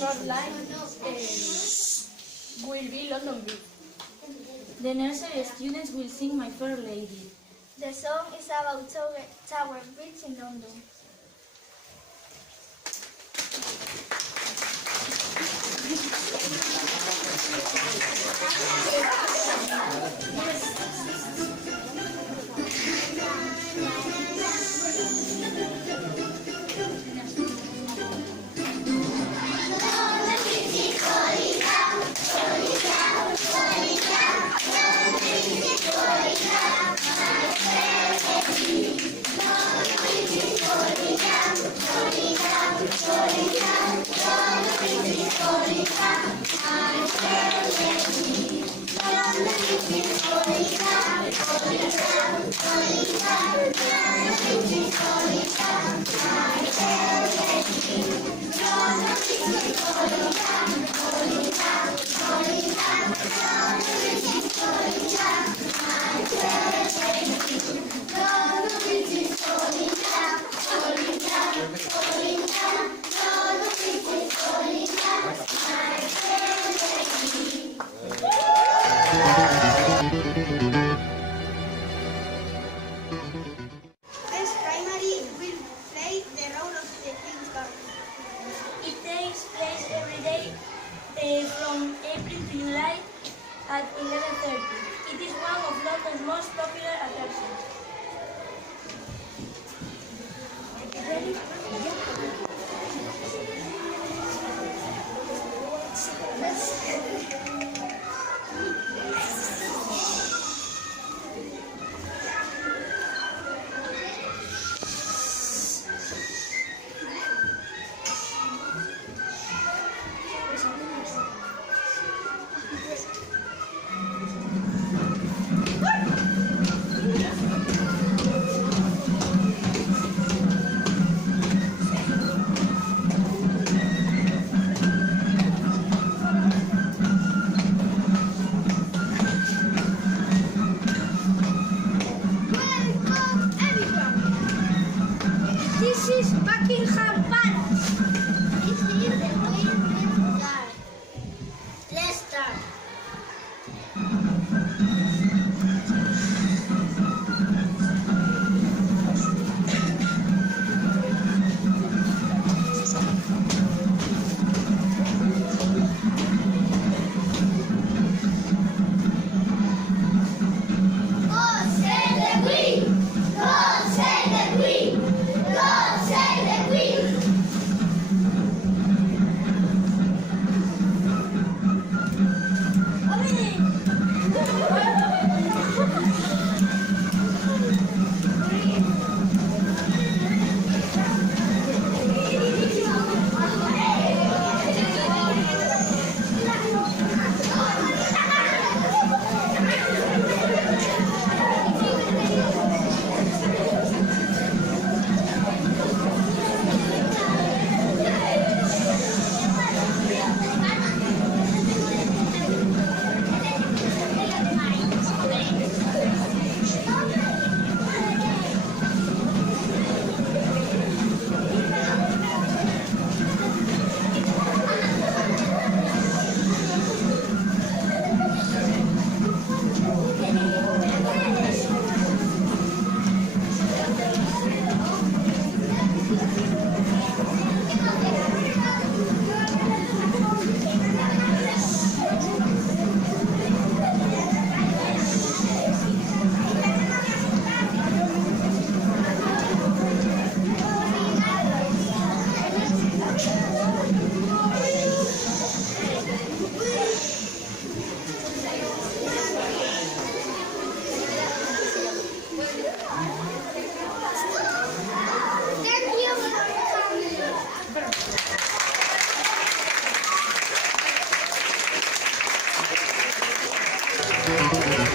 North Line will be London Bridge. The nursery students will sing My Fair Lady. The song is about Tower Bridge in London. This primary will play the role of the King's Garden. It takes place every day from April to July at 11:30. It is one of London's most popular attractions.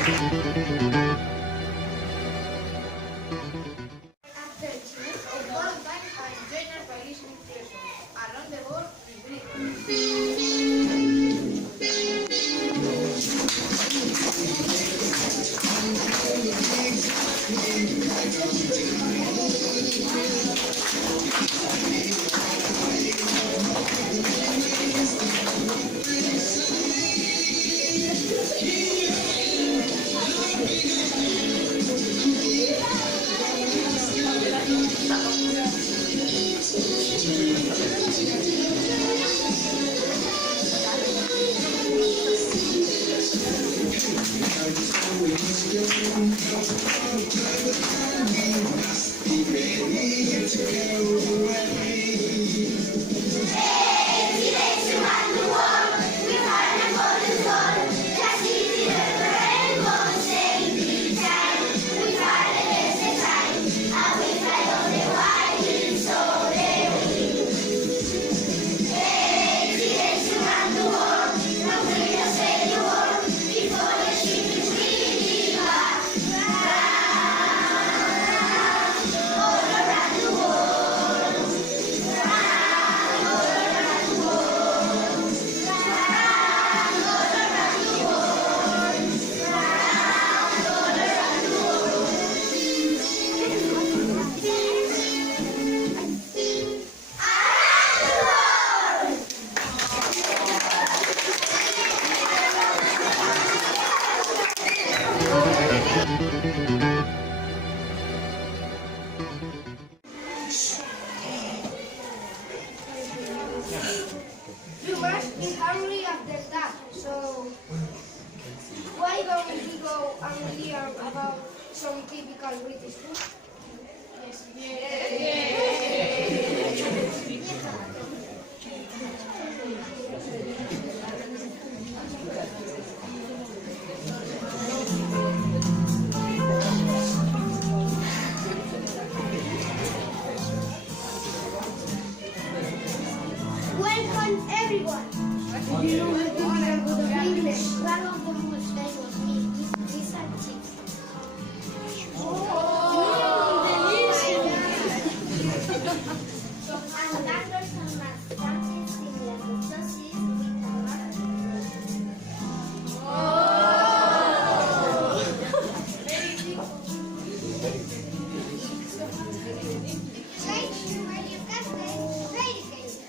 After achievement of Valentine are enjoyed by listening to the song Around the World with Britney. You must be hungry after that, so why don't we go and hear about some typical British food? Welcome everyone. You know how to hear good of English. One of the most famous is fish and chips. And landers and nuts, something similar to sausages with Change where you can say very tasty.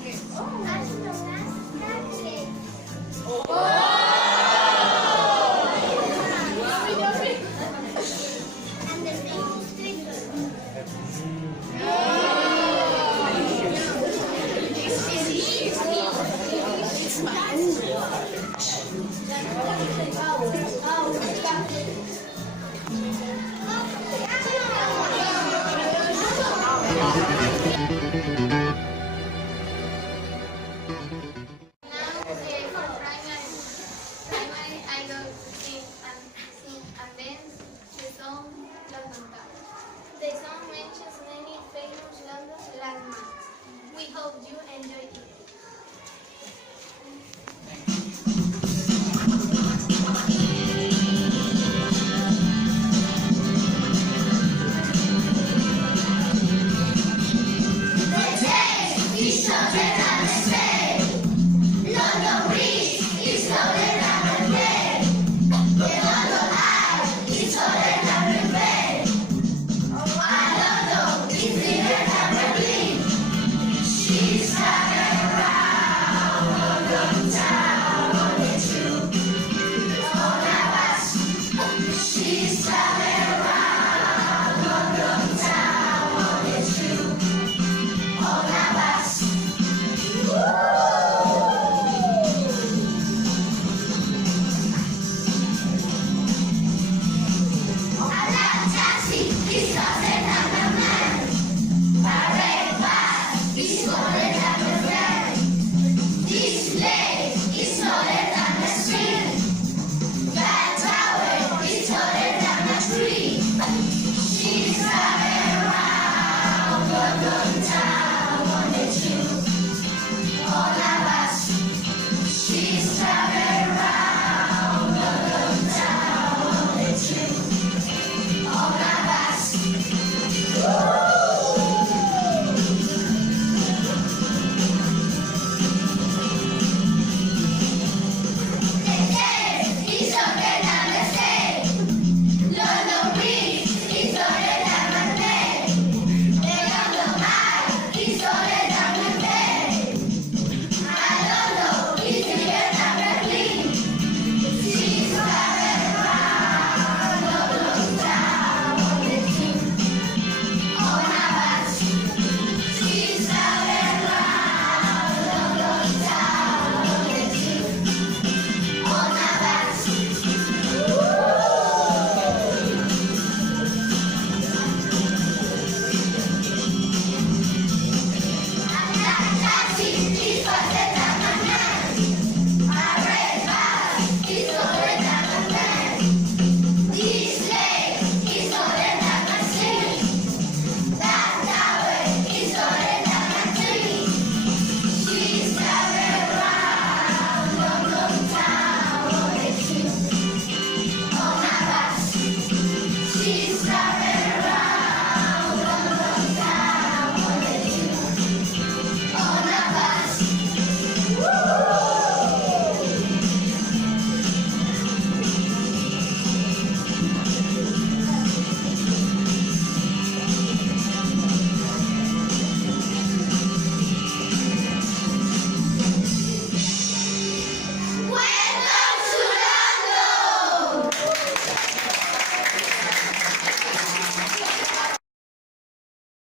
as long as chocolate. And the name is Twinkle. Oh,